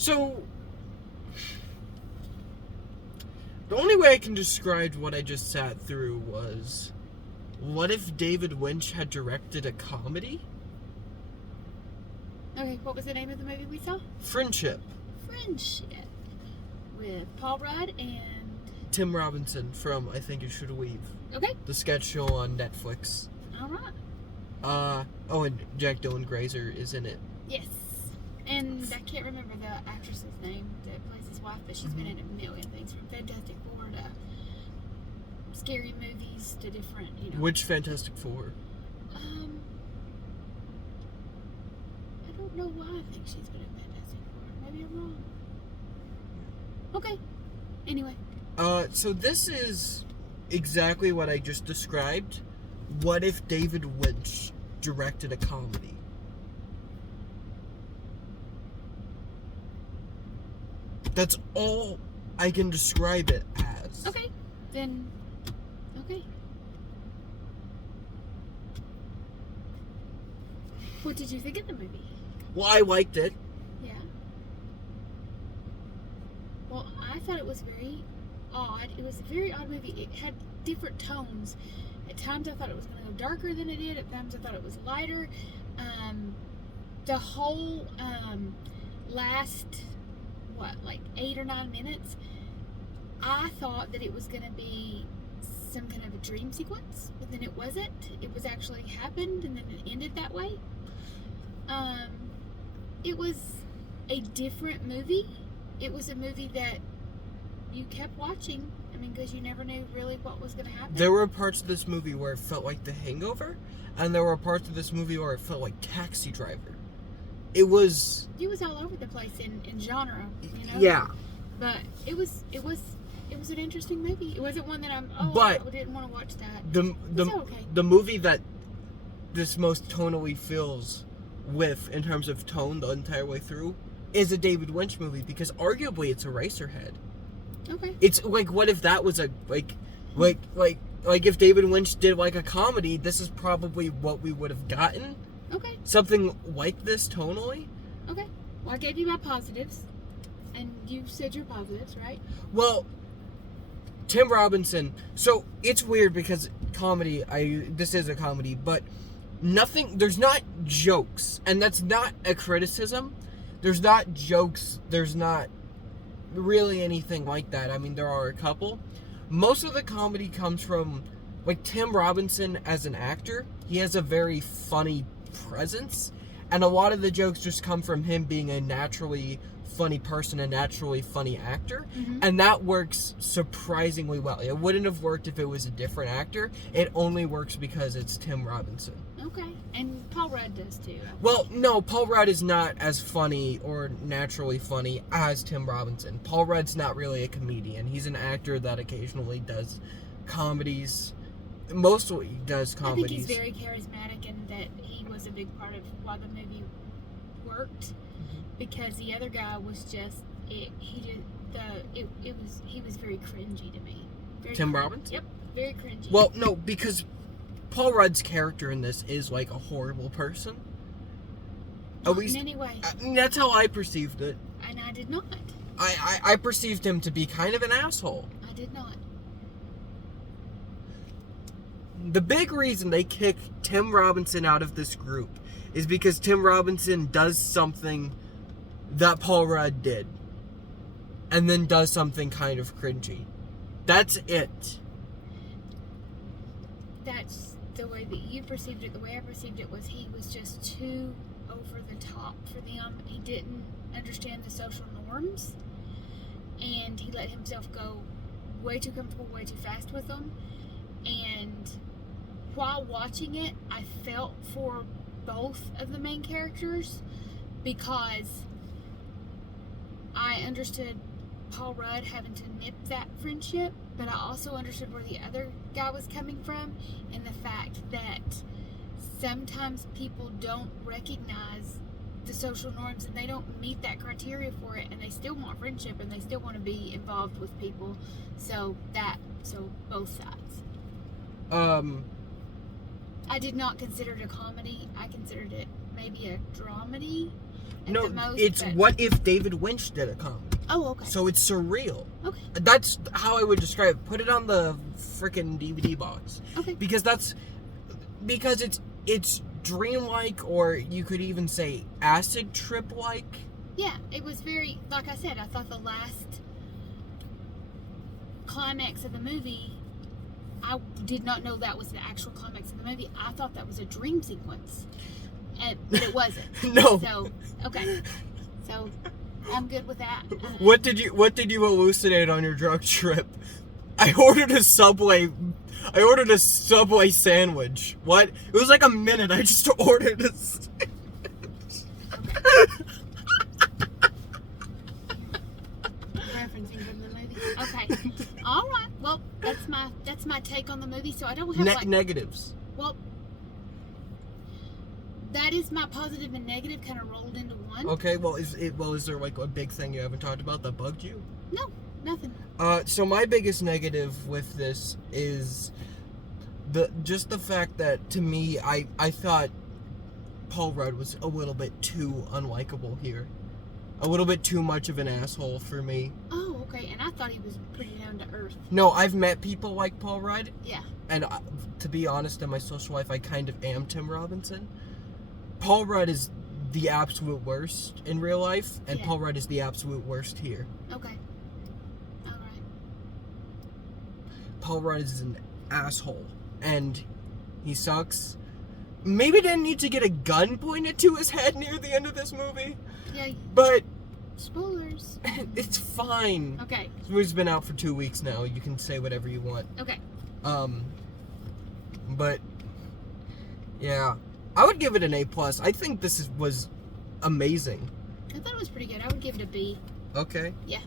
So, the only way I can describe what I just sat through was, what if David Lynch had directed a comedy? Okay, what was the name of the movie we saw? Friendship. Friendship. With Paul Rudd and... Tim Robinson from I Think You Should Leave. Okay. The sketch show on Netflix. Alright. Oh, and Jack Dylan Grazer is in it. Yes. And I can't remember the actress's name that plays his wife, but she's been in a million things, from Fantastic Four to scary movies to different, Which Fantastic Four? I don't know why I think she's been in Fantastic Four. Maybe I'm wrong. Okay. Anyway. So this is exactly what I just described. What if David Lynch directed a comedy? That's all I can describe it as. Okay. Then, okay. What did you think of the movie? Well, I liked it. Yeah. Well, I thought it was very odd. It was a very odd movie. It had different tones. At times I thought it was going to go darker than it did. At times I thought it was lighter. The whole last, 8 or 9 minutes, I thought that it was going to be some kind of a dream sequence, but then it wasn't. It was actually happened, and then it ended that way. It was a different movie. It was a movie that you kept watching. I mean, because you never knew really what was going to happen. There were parts of this movie where it felt like The Hangover, and there were parts of this movie where it felt like Taxi Driver. It was all over the place in genre, Yeah. But it was an interesting movie. It wasn't one that I didn't want to watch that. The movie that this most tonally feels with, in terms of tone the entire way through, is a David Lynch movie, because arguably it's Eraserhead. Okay. It's like, what if that was a like if David Lynch did like a comedy, this is probably what we would have gotten. Okay. Something like this tonally. Okay. Well, I gave you my positives, and you said your positives, right? Well, Tim Robinson. So it's weird because comedy. This is a comedy, but there's not jokes, and that's not a criticism. There's not jokes. There's not really anything like that. I mean, there are a couple. Most of the comedy comes from, like, Tim Robinson as an actor. He has a very funny presence, and a lot of the jokes just come from him being a naturally funny person, a naturally funny actor, and that works surprisingly well. It wouldn't have worked if it was a different actor. It only works because it's Tim Robinson. Okay. And Paul Rudd does too. Well, no, Paul Rudd is not as funny or naturally funny as Tim Robinson. Paul Rudd's not really a comedian. He's an actor that occasionally does comedies. Mostly does comedies. I think he's very charismatic, and that he was a big part of why the movie worked. Because the other guy was just he was very cringy to me. Tim Robinson? Yep, very cringy. Well, no, because Paul Rudd's character in this is like a horrible person. At least in any way. That's how I perceived it. And I did not. I perceived him to be kind of an asshole. I did not. The big reason they kick Tim Robinson out of this group is because Tim Robinson does something that Paul Rudd did, and then does something kind of cringy. That's it. That's the way that you perceived it. The way I perceived it was he was just too over the top for them. He didn't understand the social norms, and he let himself go way too comfortable, way too fast with them. And while watching it, I felt for both of the main characters, because I understood Paul Rudd having to nip that friendship, but I also understood where the other guy was coming from, and the fact that sometimes people don't recognize the social norms, and they don't meet that criteria for it, and they still want friendship, and they still want to be involved with people. So both sides. I did not consider it a comedy. I considered it maybe a dramedy. at No, the most, it's but- what if David Lynch did a comedy. Oh, okay. So it's surreal. Okay. That's how I would describe it. Put it on the freaking DVD box. Okay. Because it's dreamlike, or you could even say acid trip like. Yeah, it was very, like I said, I thought the last climax of the movie, I did not know that was the actual climax of the movie. I thought that was a dream sequence, but it wasn't. No. So, okay. So, I'm good with that. What did you hallucinate on your drug trip? I ordered a Subway sandwich. What? It was like a minute. I just ordered a Referencing from the movie. Okay. All right. Well, that's my take on the movie. So I don't have negatives. Well, that is my positive and negative kind of rolled into one. Okay, is there like a big thing you haven't talked about that bugged you? No, nothing. So my biggest negative with this is the fact that, to me, I thought Paul Rudd was a little bit too unlikable here. A little bit too much of an asshole for me. Oh, okay. And I thought he was pretty down to earth. No, I've met people like Paul Rudd. Yeah. And to be honest, in my social life, I kind of am Tim Robinson. Paul Rudd is the absolute worst in real life, and Yeah. Paul Rudd is the absolute worst here. Okay. All right. Paul Rudd is an asshole, and he sucks. Maybe didn't need to get a gun pointed to his head near the end of this movie, Yeah. but Spoilers. it's fine. Okay. This movie's been out for 2 weeks now. You can say whatever you want. Okay. But yeah, I would give it an A+. I think this was amazing. I thought it was pretty good. I would give it a B. Okay. Yeah.